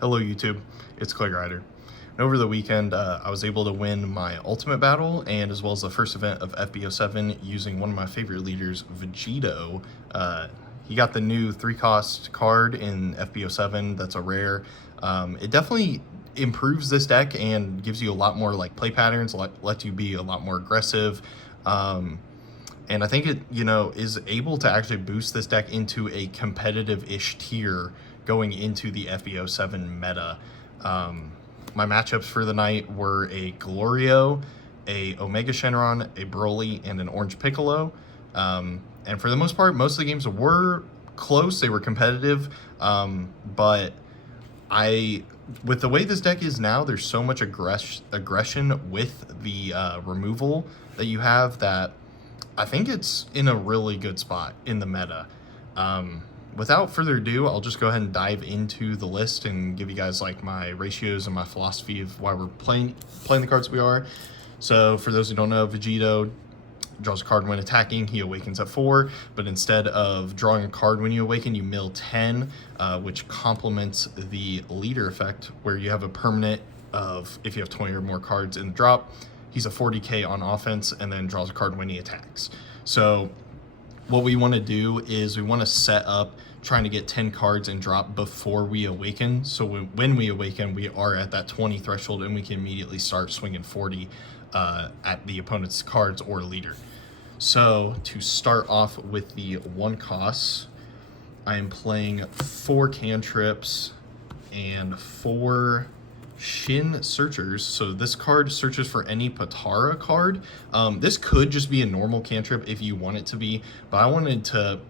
Hello YouTube, it's Clay Rider. And over the weekend, I was able to win my Ultimate Battle and as well as the first event of FBO7 using one of my favorite leaders, Vegito. He got the new 3-cost card in FBO7, that's a rare. It definitely improves this deck and gives you a lot more like play patterns, lets you be a lot more aggressive. And I think it, is able to actually boost this deck into a competitive-ish tier going into the FBO7 meta. My matchups for the night were a Glorio, a Omega Shenron, a Broly, and an Orange Piccolo. And for the most part, most of the games were close, they were competitive, but with the way this deck is now, there's so much aggression with the removal that you have that I think it's in a really good spot in the meta. Without further ado, I'll just go ahead and dive into the list and give you guys like my ratios and my philosophy of why we're playing the cards we are. So for those who don't know, Vegito draws a card when attacking, he awakens at 4, but instead of drawing a card when you awaken, you mill 10, which complements the leader effect, where you have a permanent of, if you have 20 or more cards in the drop, he's a 40k on offense and then draws a card when he attacks. So what we want to do is we want to set up trying to get 10 cards and drop before we awaken. So when we awaken, we are at that 20 threshold and we can immediately start swinging 40 at the opponent's cards or leader. So to start off with the 1 cost, I am playing 4 cantrips and 4 Shin Searchers. So this card searches for any Patara card. This could just be a normal cantrip if you want it to be, but I wanted to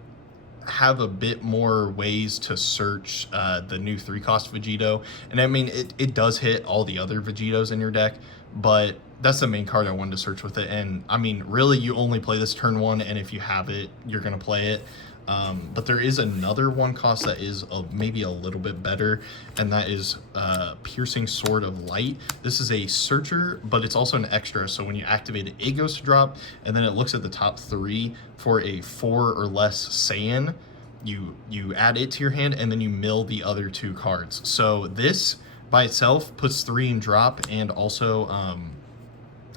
have a bit more ways to search the new 3-cost Vegito. And I mean, it does hit all the other Vegitos in your deck, but that's the main card I wanted to search with it. And I mean, really, you only play this turn 1, and if you have it, you're going to play it. But there is another 1 cost that is maybe a little bit better, and that is Piercing Sword of Light. This is a searcher, but it's also an extra, so when you activate it, it goes to drop, and then it looks at the top 3 for a 4 or less Saiyan. You add it to your hand, and then you mill the other 2 cards. So this by itself puts 3 in drop, and also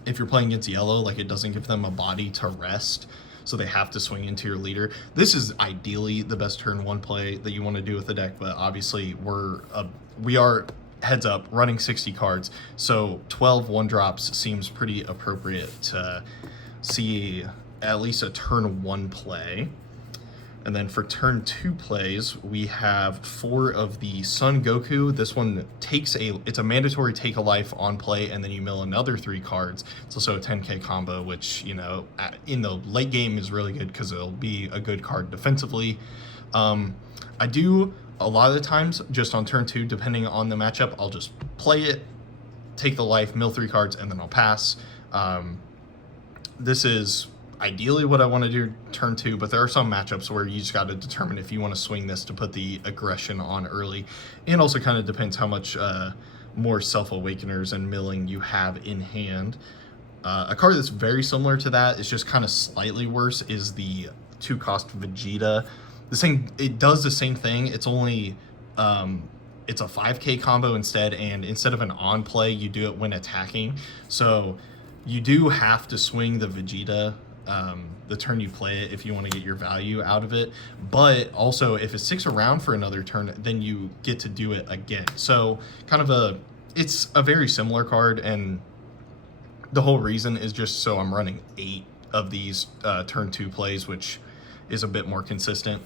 if you're playing against yellow, like, it doesn't give them a body to rest, so they have to swing into your leader. This is ideally the best turn 1 play that you want to do with the deck, but obviously we are, heads up, running 60 cards, so 12 1-drops seems pretty appropriate to see at least a turn 1 play. And then for turn 2 plays, we have 4 of the Son Goku. This one it's a mandatory take a life on play, and then you mill another 3 cards. It's also a 10k combo, which, in the late game is really good because it'll be a good card defensively. I do, a lot of the times, just on turn 2, depending on the matchup, I'll just play it, take the life, mill 3 cards, and then I'll pass. This is ideally what I want to do turn 2, but there are some matchups where you just got to determine if you want to swing this to put the aggression on early, and also kind of depends how much more self-awakeners and milling you have in hand. A card that's very similar to that, is just kind of slightly worse, is the 2-cost Vegeta. It does the same thing, it's only it's a 5k combo instead, and instead of an on play, you do it when attacking. So you do have to swing the Vegeta the turn you play it if you want to get your value out of it, but also if it sticks around for another turn, then you get to do it again. So it's a very similar card, and the whole reason is just so I'm running 8 of these turn 2 plays, which is a bit more consistent.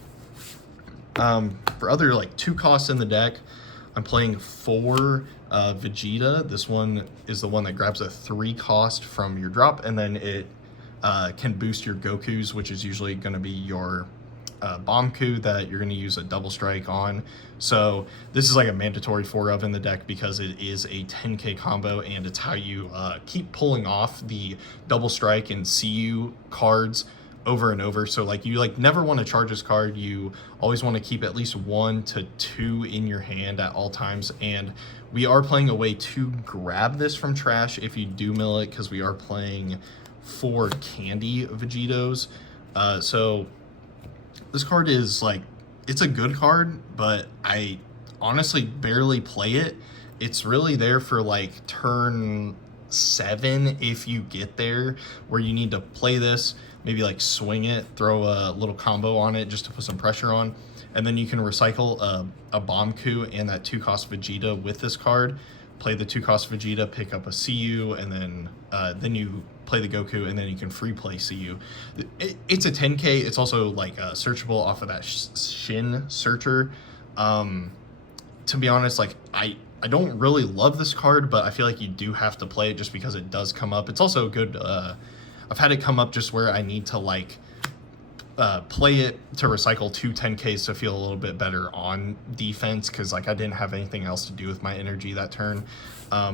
For other like 2 costs in the deck, I'm playing 4 Vegeta. This one is the one that grabs a 3 cost from your drop, and then it can boost your Gokus, which is usually going to be your bomb coup that you're going to use a double strike on. So this is like a mandatory 4 of in the deck because it is a 10k combo, and it's how you keep pulling off the double strike and CU cards over and over. So like you never want to charge this card, you always want to keep at least 1 to 2 in your hand at all times, and we are playing a way to grab this from trash if you do mill it, because we are playing 4 candy Vegitos. So this card is like, it's a good card, but I honestly barely play it. It's really there for like turn 7 if you get there, where you need to play this, maybe like swing it, throw a little combo on it just to put some pressure on, and then you can recycle a bomb coup and that 2-cost Vegeta with this card. Play the 2-cost Vegeta, pick up a CU, and then you play the Goku, and then you can free play CU. It's a 10k. It's also like searchable off of that Shin searcher. To be honest, like I don't really love this card, but I feel like you do have to play it just because it does come up. It's also good. I've had it come up just where I need to like play it to recycle 2 10Ks to feel a little bit better on defense, because like I didn't have anything else to do with my energy that turn. I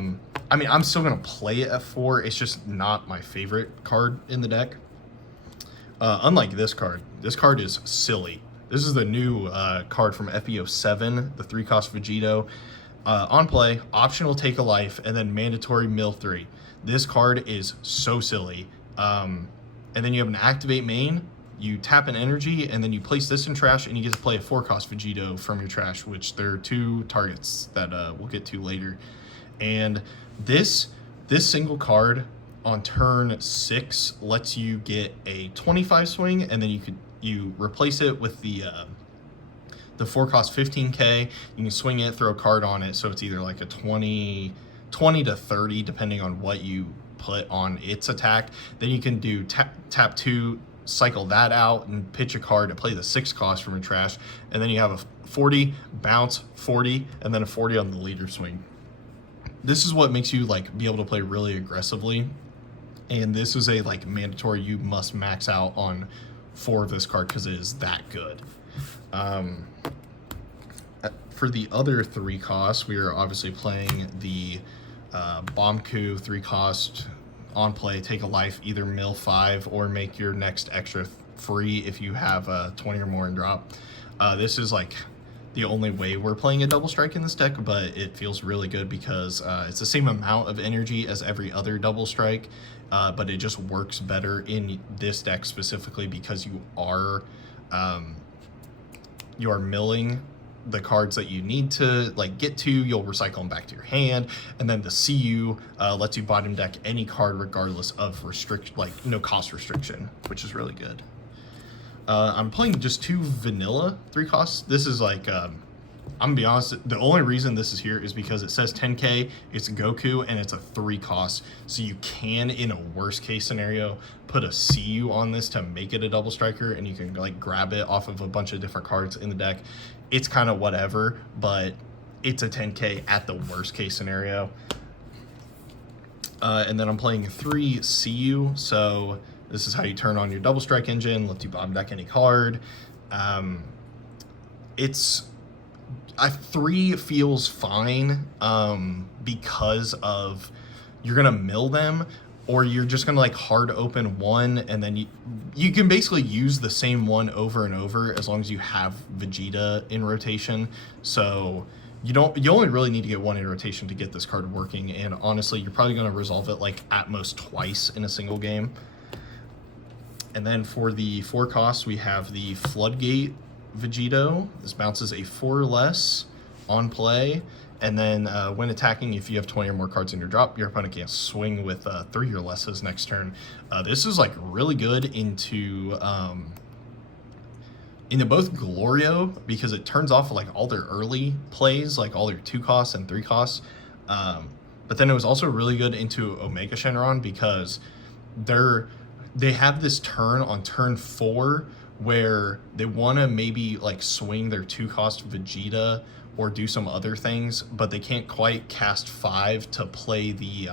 mean, I'm still gonna play it at 4. It's just not my favorite card in the deck. Unlike this card is silly. This is the new card from FBO7, the 3-cost Vegito. On play, optional take a life, and then mandatory mill 3. This card is so silly. And then you have an activate main, you tap an energy, and then you place this in trash, and you get to play a 4-cost Vegito from your trash, which there are 2 targets that we'll get to later. And this single card on turn 6 lets you get a 25 swing, and then you replace it with the 4-cost 15k. You can swing it, throw a card on it, so it's either like a 20 to 30 depending on what you put on its attack. Then you can do tap 2, cycle that out, and pitch a card to play the 6-cost from your trash, and then you have a 40 bounce, 40, and then a 40 on the leader swing. This is what makes you like be able to play really aggressively, and this is a like mandatory. You must max out on 4 of this card because it is that good. For the other 3 costs, we are obviously playing the Bomb Coup 3-cost on play, take a life, either mill 5 or make your next extra free if you have 20 or more in drop. This is like the only way we're playing a double strike in this deck, but it feels really good because it's the same amount of energy as every other double strike, but it just works better in this deck specifically because you are milling the cards that you need to like get to. You'll recycle them back to your hand, and then the CU lets you bottom deck any card regardless of no cost restriction, which is really good. I'm playing just 2 vanilla 3 costs. This is like I'm gonna be honest, the only reason this is here is because it says 10k, it's Goku, and it's a 3 cost, so you can, in a worst case scenario, put a CU on this to make it a double striker, and you can like grab it off of a bunch of different cards in the deck. It's kind of whatever, but it's a 10k at the worst case scenario. And then I'm playing 3 CU, so this is how you turn on your double strike engine, lets you bottom deck any card. 3 feels fine because of you're gonna mill them, or you're just gonna like hard open 1, and then you can basically use the same one over and over as long as you have Vegeta in rotation. So you only really need to get 1 in rotation to get this card working, and honestly you're probably gonna resolve it like at most twice in a single game. And then for the 4 costs, we have the Floodgate Vegito. This bounces a 4 or less on play, and then when attacking, if you have 20 or more cards in your drop, your opponent can't swing with 3 or less his next turn. This is like really good into both Glorio, because it turns off like all their early plays, like all their 2 costs and 3 costs. But then it was also really good into Omega Shenron, because they have this turn on turn 4 where they want to maybe like swing their 2-cost Vegeta or do some other things, but they can't quite cast 5 to play the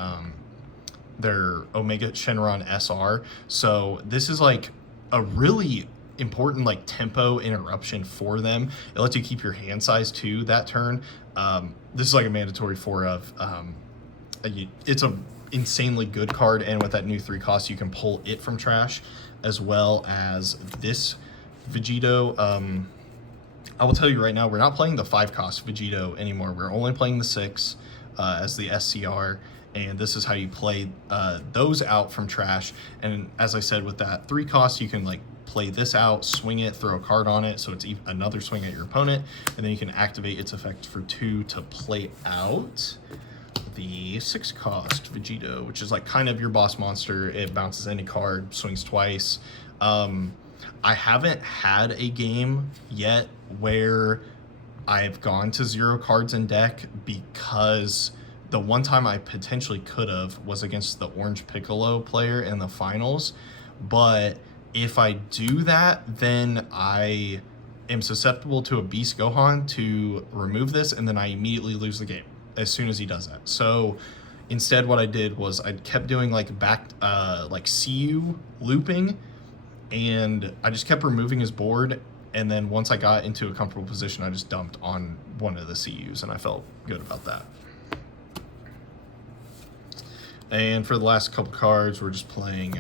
their Omega Shenron SR. So this is like a really important like tempo interruption for them. It lets you keep your hand size too that turn. This is like a mandatory 4 of it's a insanely good card, and with that new 3 cost you can pull it from trash, as well as this Vegito. I will tell you right now, we're not playing the 5 cost Vegito anymore. We're only playing the 6 as the SCR, and this is how you play those out from trash. And as I said, with that 3 cost, you can like play this out, swing it, throw a card on it, so it's another swing at your opponent, and then you can activate its effect for 2 to play out the 6 cost Vegito, which is like kind of your boss monster. It bounces any card, swings twice. I haven't had a game yet where I've gone to 0 cards in deck, because the one time I potentially could have was against the Orange Piccolo player in the finals. But if I do that, then I am susceptible to a Beast Gohan to remove this, and then I immediately lose the game as soon as he does that. So instead what I did was I kept doing like like CU looping, and I just kept removing his board, and then once I got into a comfortable position, I just dumped on one of the CUs, and I felt good about that. And for the last couple cards, we're just playing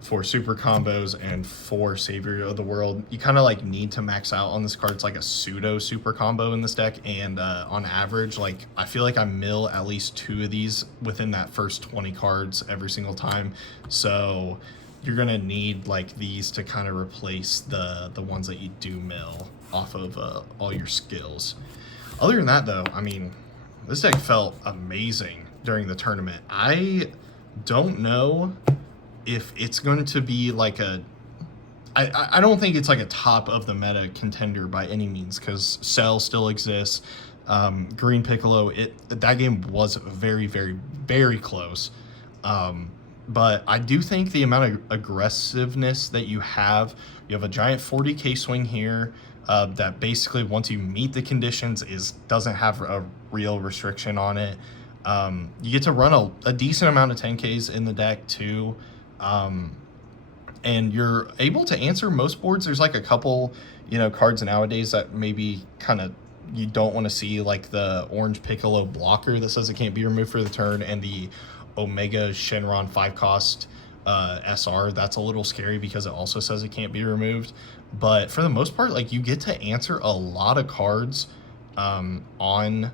4 super combos and 4 Savior of the World. You kind of like need to max out on this card. It's like a pseudo super combo in this deck, and on average, like I feel like I mill at least 2 of these within that first 20 cards every single time. So you're gonna need like these to kind of replace the ones that you do mill off of all your skills. Other than that though, I mean, this deck felt amazing during the tournament. I don't know if it's going to be like I don't think it's like a top of the meta contender by any means, because Cell still exists. Green Piccolo, that game was very, very, very close. But I do think the amount of aggressiveness that you have a giant 40k swing here that basically once you meet the conditions doesn't have a real restriction on it. You get to run a decent amount of 10Ks in the deck too. And you're able to answer most boards. There's like a couple, cards nowadays that maybe kind of you don't want to see, like the Orange Piccolo blocker that says it can't be removed for the turn, and the Omega Shenron 5 cost SR. That's a little scary because it also says it can't be removed. But for the most part, like you get to answer a lot of cards on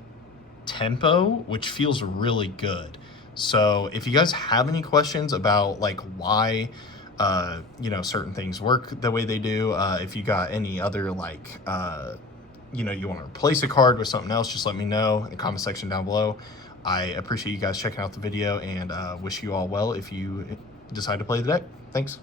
tempo, which feels really good. So if you guys have any questions about like why certain things work the way they do, if you got any other like you want to replace a card with something else, just let me know in the comment section down below. I appreciate you guys checking out the video, and wish you all well if you decide to play the deck. Thanks.